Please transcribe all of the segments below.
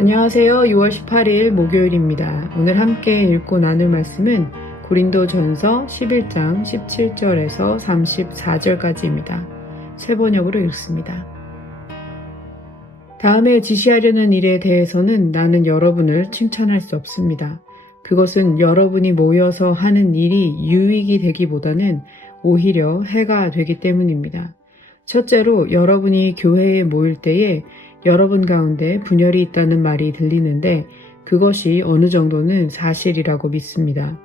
안녕하세요. 6월 18일 목요일입니다. 오늘 함께 읽고 나눌 말씀은 고린도전서 11장 17절에서 34절까지입니다. 새 번역으로 읽습니다. 다음에 지시하려는 일에 대해서는 나는 여러분을 칭찬할 수 없습니다. 그것은 여러분이 모여서 하는 일이 유익이 되기보다는 오히려 해가 되기 때문입니다. 첫째로 여러분이 교회에 모일 때에 여러분 가운데 분열이 있다는 말이 들리는데 그것이 어느 정도는 사실이라고 믿습니다.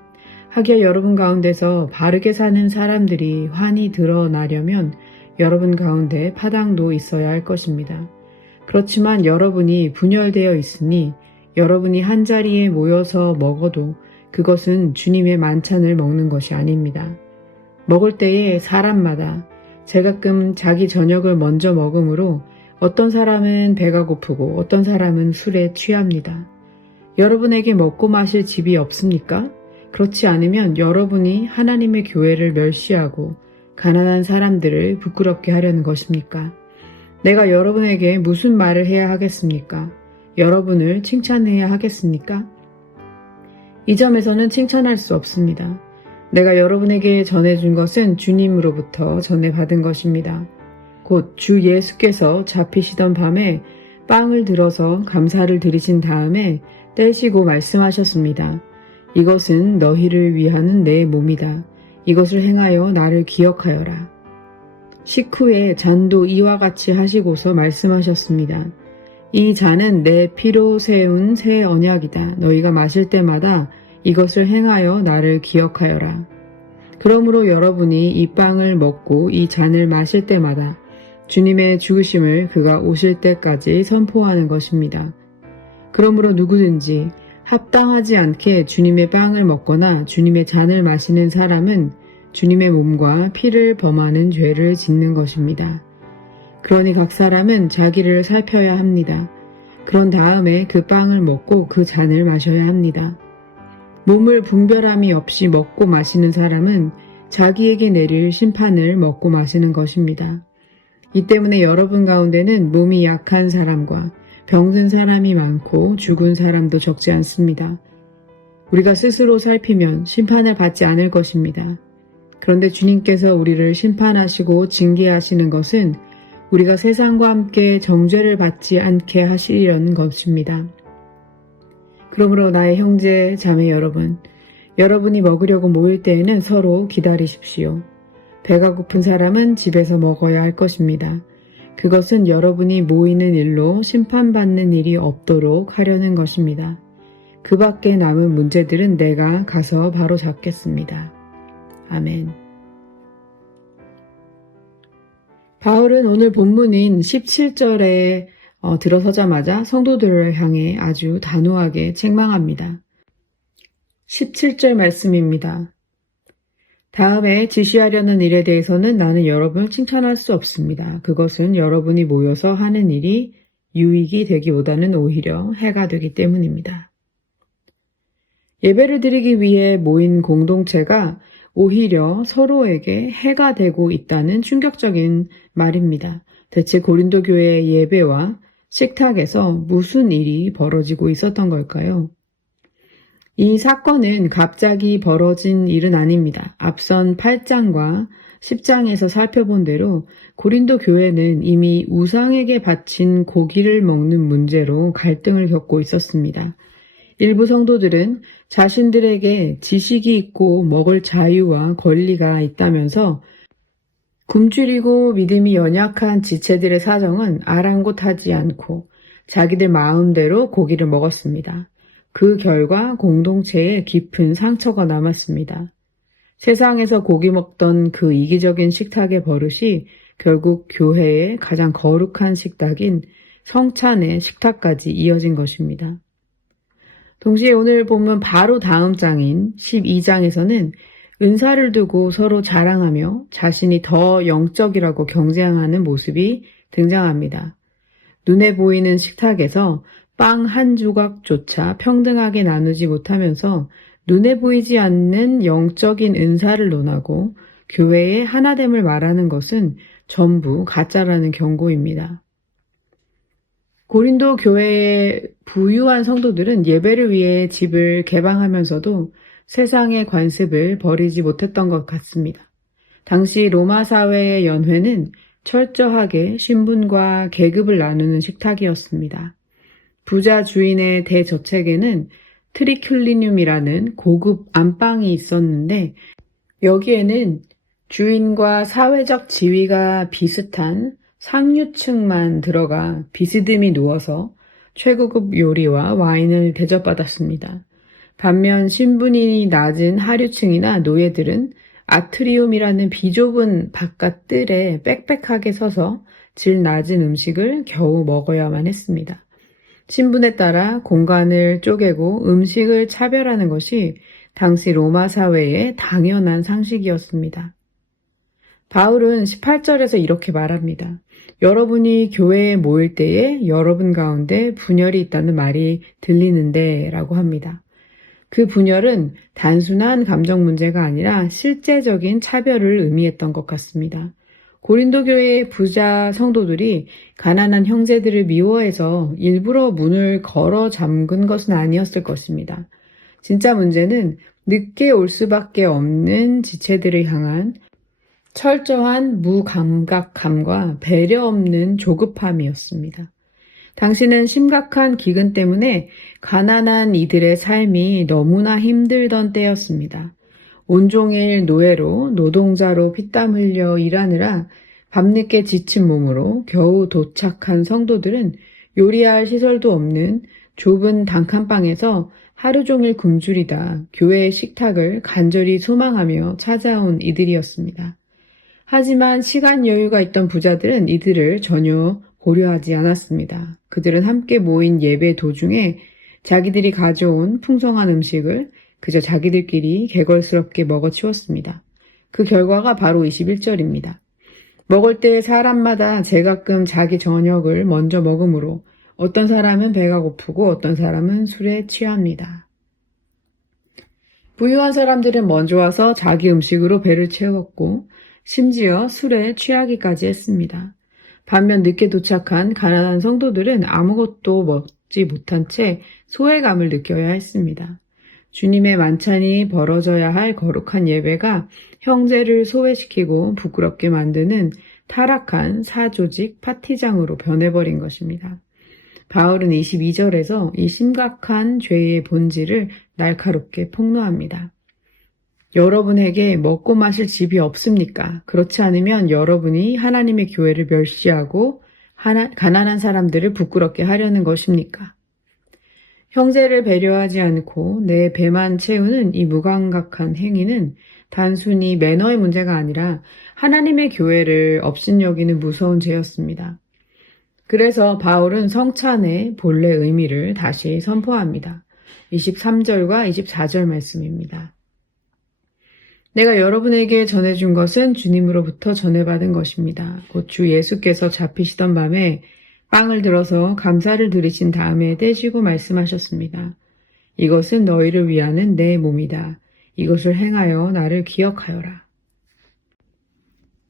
하기야 여러분 가운데서 바르게 사는 사람들이 환히 드러나려면 여러분 가운데 파당도 있어야 할 것입니다. 그렇지만 여러분이 분열되어 있으니 여러분이 한자리에 모여서 먹어도 그것은 주님의 만찬을 먹는 것이 아닙니다. 먹을 때에 사람마다 제가끔 자기 저녁을 먼저 먹으므로 어떤 사람은 배가 고프고 어떤 사람은 술에 취합니다. 여러분에게 먹고 마실 집이 없습니까? 그렇지 않으면 여러분이 하나님의 교회를 멸시하고 가난한 사람들을 부끄럽게 하려는 것입니까? 내가 여러분에게 무슨 말을 해야 하겠습니까? 여러분을 칭찬해야 하겠습니까? 이 점에서는 칭찬할 수 없습니다. 내가 여러분에게 전해준 것은 주님으로부터 전해받은 것입니다. 곧 주 예수께서 잡히시던 밤에 빵을 들어서 감사를 드리신 다음에 떼시고 말씀하셨습니다. 이것은 너희를 위하는 내 몸이다. 이것을 행하여 나를 기억하여라. 식후에 잔도 이와 같이 하시고서 말씀하셨습니다. 이 잔은 내 피로 세운 새 언약이다. 너희가 마실 때마다 이것을 행하여 나를 기억하여라. 그러므로 여러분이 이 빵을 먹고 이 잔을 마실 때마다 주님의 죽으심을 그가 오실 때까지 선포하는 것입니다. 그러므로 누구든지 합당하지 않게 주님의 빵을 먹거나 주님의 잔을 마시는 사람은 주님의 몸과 피를 범하는 죄를 짓는 것입니다. 그러니 각 사람은 자기를 살펴야 합니다. 그런 다음에 그 빵을 먹고 그 잔을 마셔야 합니다. 몸을 분별함이 없이 먹고 마시는 사람은 자기에게 내릴 심판을 먹고 마시는 것입니다. 이 때문에 여러분 가운데는 몸이 약한 사람과 병든 사람이 많고 죽은 사람도 적지 않습니다. 우리가 스스로 살피면 심판을 받지 않을 것입니다. 그런데 주님께서 우리를 심판하시고 징계하시는 것은 우리가 세상과 함께 정죄를 받지 않게 하시려는 것입니다. 그러므로 나의 형제, 자매 여러분, 여러분이 먹으려고 모일 때에는 서로 기다리십시오. 배가 고픈 사람은 집에서 먹어야 할 것입니다. 그것은 여러분이 모이는 일로 심판받는 일이 없도록 하려는 것입니다. 그 밖에 남은 문제들은 내가 가서 바로 잡겠습니다. 아멘. 바울은 오늘 본문인 17절에 들어서자마자 성도들을 향해 아주 단호하게 책망합니다. 17절 말씀입니다. 다음에 지시하려는 일에 대해서는 나는 여러분을 칭찬할 수 없습니다. 그것은 여러분이 모여서 하는 일이 유익이 되기보다는 오히려 해가 되기 때문입니다. 예배를 드리기 위해 모인 공동체가 오히려 서로에게 해가 되고 있다는 충격적인 말입니다. 대체 고린도 교회의 예배와 식탁에서 무슨 일이 벌어지고 있었던 걸까요? 이 사건은 갑자기 벌어진 일은 아닙니다. 앞선 8장과 10장에서 살펴본 대로 고린도 교회는 이미 우상에게 바친 고기를 먹는 문제로 갈등을 겪고 있었습니다. 일부 성도들은 자신들에게 지식이 있고 먹을 자유와 권리가 있다면서 굶주리고 믿음이 연약한 지체들의 사정은 아랑곳하지 않고 자기들 마음대로 고기를 먹었습니다. 그 결과 공동체에 깊은 상처가 남았습니다. 세상에서 고기 먹던 그 이기적인 식탁의 버릇이 결국 교회의 가장 거룩한 식탁인 성찬의 식탁까지 이어진 것입니다. 동시에 오늘 본문 바로 다음 장인 12장에서는 은사를 두고 서로 자랑하며 자신이 더 영적이라고 경쟁하는 모습이 등장합니다. 눈에 보이는 식탁에서 빵 한 조각조차 평등하게 나누지 못하면서 눈에 보이지 않는 영적인 은사를 논하고 교회의 하나됨을 말하는 것은 전부 가짜라는 경고입니다. 고린도 교회의 부유한 성도들은 예배를 위해 집을 개방하면서도 세상의 관습을 버리지 못했던 것 같습니다. 당시 로마 사회의 연회는 철저하게 신분과 계급을 나누는 식탁이었습니다. 부자 주인의 대저택에는 트리큘리늄이라는 고급 안방이 있었는데 여기에는 주인과 사회적 지위가 비슷한 상류층만 들어가 비스듬히 누워서 최고급 요리와 와인을 대접받았습니다. 반면 신분이 낮은 하류층이나 노예들은 아트리움이라는 비좁은 바깥 뜰에 빽빽하게 서서 질 낮은 음식을 겨우 먹어야만 했습니다. 신분에 따라 공간을 쪼개고 음식을 차별하는 것이 당시 로마 사회의 당연한 상식이었습니다. 바울은 18절에서 이렇게 말합니다. 여러분이 교회에 모일 때에 여러분 가운데 분열이 있다는 말이 들리는데 라고 합니다. 그 분열은 단순한 감정 문제가 아니라 실제적인 차별을 의미했던 것 같습니다. 고린도 교회의 부자 성도들이 가난한 형제들을 미워해서 일부러 문을 걸어 잠근 것은 아니었을 것입니다. 진짜 문제는 늦게 올 수밖에 없는 지체들을 향한 철저한 무감각함과 배려 없는 조급함이었습니다. 당시는 심각한 기근 때문에 가난한 이들의 삶이 너무나 힘들던 때였습니다. 온종일 노예로 노동자로 피땀 흘려 일하느라 밤늦게 지친 몸으로 겨우 도착한 성도들은 요리할 시설도 없는 좁은 단칸방에서 하루 종일 굶주리다 교회의 식탁을 간절히 소망하며 찾아온 이들이었습니다. 하지만 시간 여유가 있던 부자들은 이들을 전혀 고려하지 않았습니다. 그들은 함께 모인 예배 도중에 자기들이 가져온 풍성한 음식을 그저 자기들끼리 개걸스럽게 먹어치웠습니다. 그 결과가 바로 21절입니다. 먹을 때 사람마다 제각금 자기 저녁을 먼저 먹으므로 어떤 사람은 배가 고프고 어떤 사람은 술에 취합니다. 부유한 사람들은 먼저 와서 자기 음식으로 배를 채웠고 심지어 술에 취하기까지 했습니다. 반면 늦게 도착한 가난한 성도들은 아무것도 먹지 못한 채 소외감을 느껴야 했습니다. 주님의 만찬이 벌어져야 할 거룩한 예배가 형제를 소외시키고 부끄럽게 만드는 타락한 사조직 파티장으로 변해버린 것입니다. 바울은 22절에서 이 심각한 죄의 본질을 날카롭게 폭로합니다. 여러분에게 먹고 마실 집이 없습니까? 그렇지 않으면 여러분이 하나님의 교회를 멸시하고 가난한 사람들을 부끄럽게 하려는 것입니까? 형제를 배려하지 않고 내 배만 채우는 이 무감각한 행위는 단순히 매너의 문제가 아니라 하나님의 교회를 업신여기는 무서운 죄였습니다. 그래서 바울은 성찬의 본래 의미를 다시 선포합니다. 23절과 24절 말씀입니다. 내가 여러분에게 전해준 것은 주님으로부터 전해받은 것입니다. 곧 주 예수께서 잡히시던 밤에 빵을 들어서 감사를 드리신 다음에 떼시고 말씀하셨습니다. 이것은 너희를 위하는 내 몸이다. 이것을 행하여 나를 기억하여라.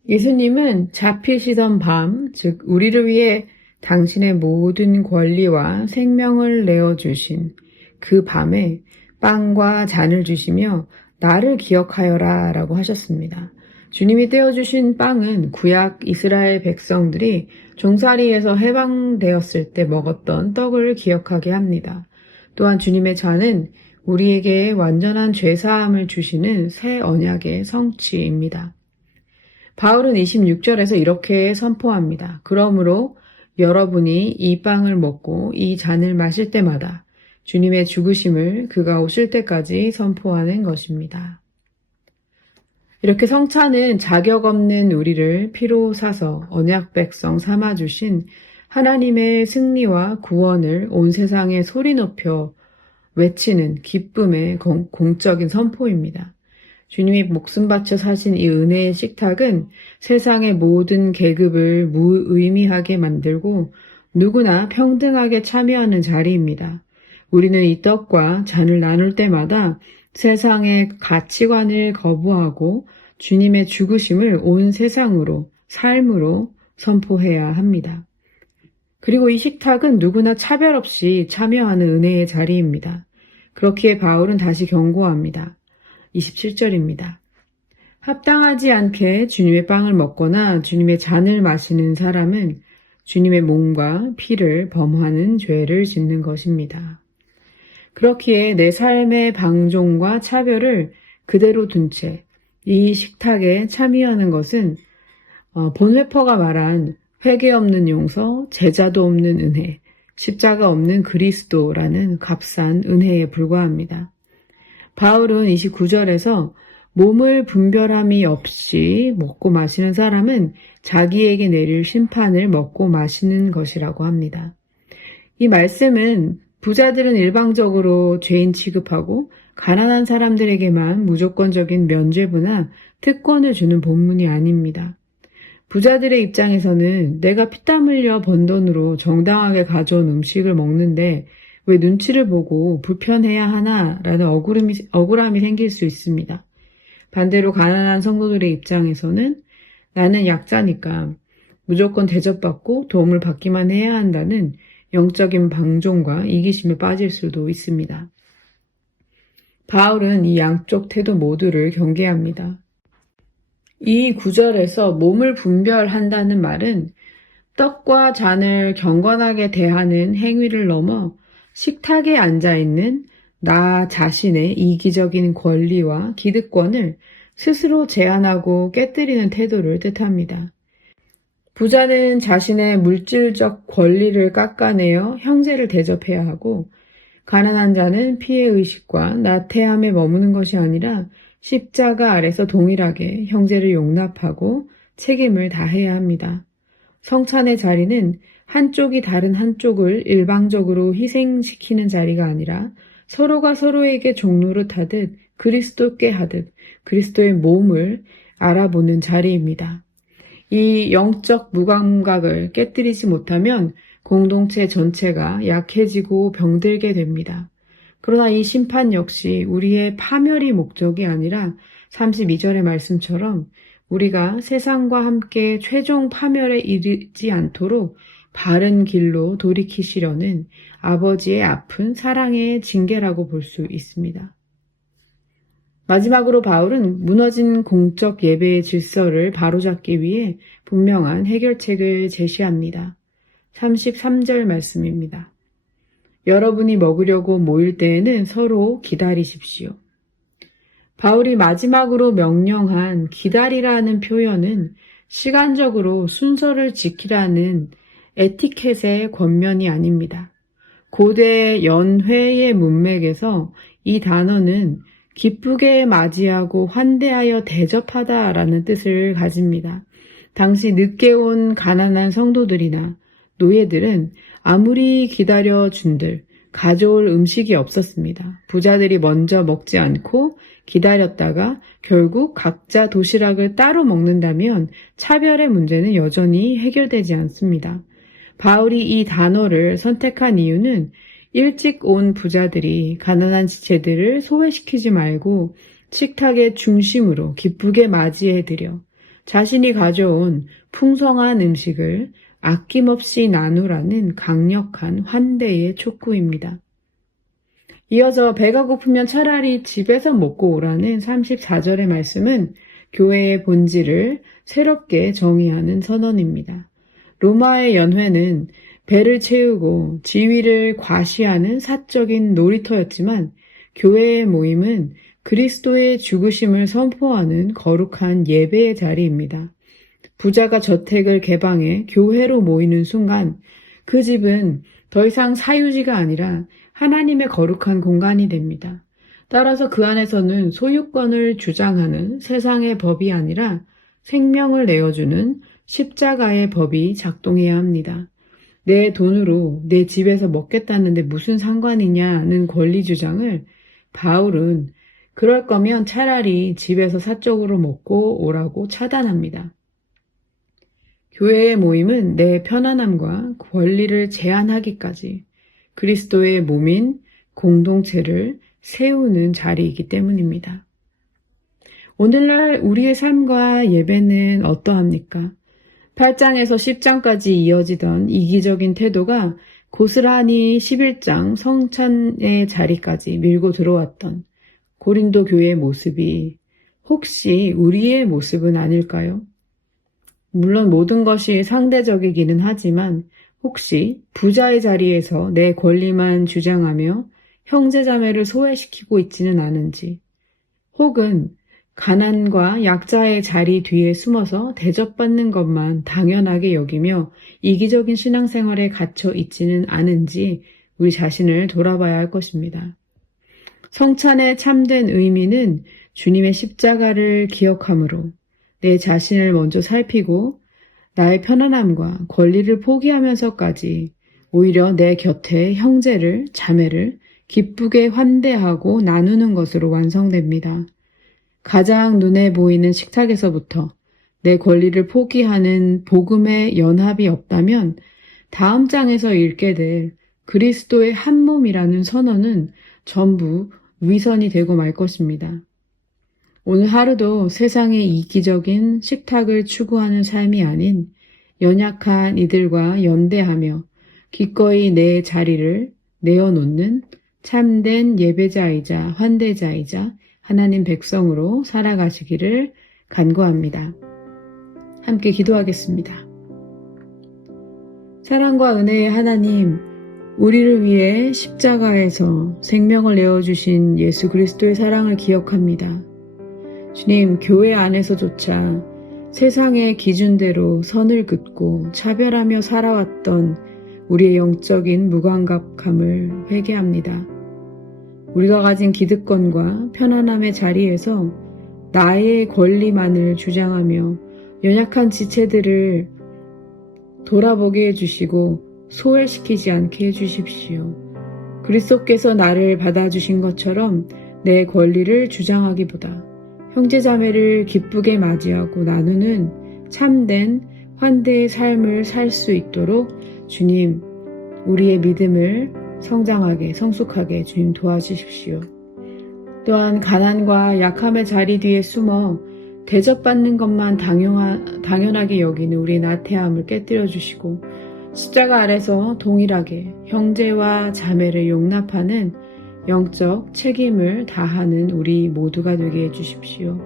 예수님은 잡히시던 밤, 즉 우리를 위해 당신의 모든 권리와 생명을 내어주신 그 밤에 빵과 잔을 주시며 나를 기억하여라 라고 하셨습니다. 주님이 떼어주신 빵은 구약 이스라엘 백성들이 종살이에서 해방되었을 때 먹었던 떡을 기억하게 합니다. 또한 주님의 잔은 우리에게 완전한 죄사함을 주시는 새 언약의 성취입니다. 바울은 26절에서 이렇게 선포합니다. 그러므로 여러분이 이 빵을 먹고 이 잔을 마실 때마다 주님의 죽으심을 그가 오실 때까지 선포하는 것입니다. 이렇게 성찬은 자격 없는 우리를 피로 사서 언약 백성 삼아주신 하나님의 승리와 구원을 온 세상에 소리 높여 외치는 기쁨의 공적인 선포입니다. 주님이 목숨 바쳐 사신 이 은혜의 식탁은 세상의 모든 계급을 무의미하게 만들고 누구나 평등하게 참여하는 자리입니다. 우리는 이 떡과 잔을 나눌 때마다 세상의 가치관을 거부하고 주님의 죽으심을 온 세상으로, 삶으로 선포해야 합니다. 그리고 이 식탁은 누구나 차별 없이 참여하는 은혜의 자리입니다. 그렇기에 바울은 다시 경고합니다. 27절입니다. 합당하지 않게 주님의 빵을 먹거나 주님의 잔을 마시는 사람은 주님의 몸과 피를 범하는 죄를 짓는 것입니다. 그렇기에 내 삶의 방종과 차별을 그대로 둔 채 이 식탁에 참여하는 것은 본회퍼가 말한 회개 없는 용서, 제자도 없는 은혜, 십자가 없는 그리스도라는 값싼 은혜에 불과합니다. 바울은 29절에서 몸을 분별함이 없이 먹고 마시는 사람은 자기에게 내릴 심판을 먹고 마시는 것이라고 합니다. 이 말씀은 부자들은 일방적으로 죄인 취급하고 가난한 사람들에게만 무조건적인 면죄부나 특권을 주는 본문이 아닙니다. 부자들의 입장에서는 내가 피땀 흘려 번 돈으로 정당하게 가져온 음식을 먹는데 왜 눈치를 보고 불편해야 하나라는 억울함이 생길 수 있습니다. 반대로 가난한 성도들의 입장에서는 나는 약자니까 무조건 대접받고 도움을 받기만 해야 한다는 영적인 방종과 이기심에 빠질 수도 있습니다. 바울은 이 양쪽 태도 모두를 경계합니다. 이 구절에서 몸을 분별한다는 말은 떡과 잔을 경건하게 대하는 행위를 넘어 식탁에 앉아있는 나 자신의 이기적인 권리와 기득권을 스스로 제한하고 깨뜨리는 태도를 뜻합니다. 부자는 자신의 물질적 권리를 깎아내어 형제를 대접해야 하고 가난한 자는 피해의식과 나태함에 머무는 것이 아니라 십자가 아래서 동일하게 형제를 용납하고 책임을 다해야 합니다. 성찬의 자리는 한쪽이 다른 한쪽을 일방적으로 희생시키는 자리가 아니라 서로가 서로에게 종노릇하듯 그리스도께 하듯 그리스도의 몸을 알아보는 자리입니다. 이 영적 무감각을 깨뜨리지 못하면 공동체 전체가 약해지고 병들게 됩니다. 그러나 이 심판 역시 우리의 파멸이 목적이 아니라 32절의 말씀처럼 우리가 세상과 함께 최종 파멸에 이르지 않도록 바른 길로 돌이키시려는 아버지의 아픈 사랑의 징계라고 볼 수 있습니다. 마지막으로 바울은 무너진 공적 예배의 질서를 바로잡기 위해 분명한 해결책을 제시합니다. 33절 말씀입니다. 여러분이 먹으려고 모일 때에는 서로 기다리십시오. 바울이 마지막으로 명령한 기다리라는 표현은 시간적으로 순서를 지키라는 에티켓의 권면이 아닙니다. 고대 연회의 문맥에서 이 단어는 기쁘게 맞이하고 환대하여 대접하다라는 뜻을 가집니다. 당시 늦게 온 가난한 성도들이나 노예들은 아무리 기다려준들 가져올 음식이 없었습니다. 부자들이 먼저 먹지 않고 기다렸다가 결국 각자 도시락을 따로 먹는다면 차별의 문제는 여전히 해결되지 않습니다. 바울이 이 단어를 선택한 이유는 일찍 온 부자들이 가난한 지체들을 소외시키지 말고 식탁의 중심으로 기쁘게 맞이해드려 자신이 가져온 풍성한 음식을 아낌없이 나누라는 강력한 환대의 촉구입니다. 이어서 배가 고프면 차라리 집에서 먹고 오라는 34절의 말씀은 교회의 본질을 새롭게 정의하는 선언입니다. 로마의 연회는 배를 채우고 지위를 과시하는 사적인 놀이터였지만 교회의 모임은 그리스도의 죽으심을 선포하는 거룩한 예배의 자리입니다. 부자가 저택을 개방해 교회로 모이는 순간 그 집은 더 이상 사유지가 아니라 하나님의 거룩한 공간이 됩니다. 따라서 그 안에서는 소유권을 주장하는 세상의 법이 아니라 생명을 내어주는 십자가의 법이 작동해야 합니다. 내 돈으로 내 집에서 먹겠다는데 무슨 상관이냐는 권리 주장을 바울은 그럴 거면 차라리 집에서 사적으로 먹고 오라고 차단합니다. 교회의 모임은 내 편안함과 권리를 제한하기까지 그리스도의 몸인 공동체를 세우는 자리이기 때문입니다. 오늘날 우리의 삶과 예배는 어떠합니까? 8장에서 10장까지 이어지던 이기적인 태도가 고스란히 11장 성찬의 자리까지 밀고 들어왔던 고린도 교회의 모습이 혹시 우리의 모습은 아닐까요? 물론 모든 것이 상대적이기는 하지만 혹시 부자의 자리에서 내 권리만 주장하며 형제자매를 소외시키고 있지는 않은지, 혹은 가난과 약자의 자리 뒤에 숨어서 대접받는 것만 당연하게 여기며 이기적인 신앙생활에 갇혀 있지는 않은지 우리 자신을 돌아봐야 할 것입니다. 성찬의 참된 의미는 주님의 십자가를 기억함으로 내 자신을 먼저 살피고 나의 편안함과 권리를 포기하면서까지 오히려 내 곁에 형제를, 자매를 기쁘게 환대하고 나누는 것으로 완성됩니다. 가장 눈에 보이는 식탁에서부터 내 권리를 포기하는 복음의 연합이 없다면 다음 장에서 읽게 될 그리스도의 한 몸이라는 선언은 전부 위선이 되고 말 것입니다. 오늘 하루도 세상의 이기적인 식탁을 추구하는 삶이 아닌 연약한 이들과 연대하며 기꺼이 내 자리를 내어놓는 참된 예배자이자 환대자이자 하나님 백성으로 살아가시기를 간구합니다. 함께 기도하겠습니다. 사랑과 은혜의 하나님, 우리를 위해 십자가에서 생명을 내어주신 예수 그리스도의 사랑을 기억합니다. 주님, 교회 안에서조차 세상의 기준대로 선을 긋고 차별하며 살아왔던 우리의 영적인 무감각함을 회개합니다. 우리가 가진 기득권과 편안함의 자리에서 나의 권리만을 주장하며 연약한 지체들을 돌아보게 해주시고 소외시키지 않게 해주십시오. 그리스도께서 나를 받아주신 것처럼 내 권리를 주장하기보다 형제자매를 기쁘게 맞이하고 나누는 참된 환대의 삶을 살 수 있도록 주님, 우리의 믿음을 성장하게, 성숙하게 주님 도와주십시오. 또한 가난과 약함의 자리 뒤에 숨어 대접받는 것만 당연하게 여기는 우리의 나태함을 깨뜨려 주시고 십자가 아래서 동일하게 형제와 자매를 용납하는 영적 책임을 다하는 우리 모두가 되게 해주십시오.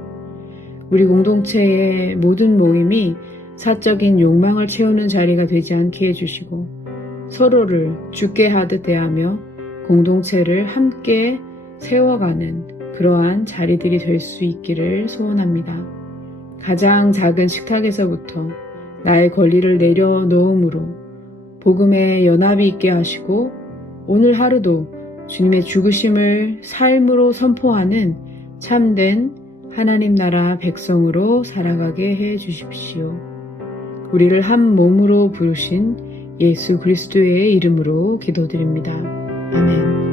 우리 공동체의 모든 모임이 사적인 욕망을 채우는 자리가 되지 않게 해주시고 서로를 주께 하듯 대하며 공동체를 함께 세워가는 그러한 자리들이 될 수 있기를 소원합니다. 가장 작은 식탁에서부터 나의 권리를 내려놓음으로 복음의 연합이 있게 하시고 오늘 하루도 주님의 죽으심을 삶으로 선포하는 참된 하나님 나라 백성으로 살아가게 해 주십시오. 우리를 한 몸으로 부르신 예수 그리스도의 이름으로 기도드립니다. 아멘.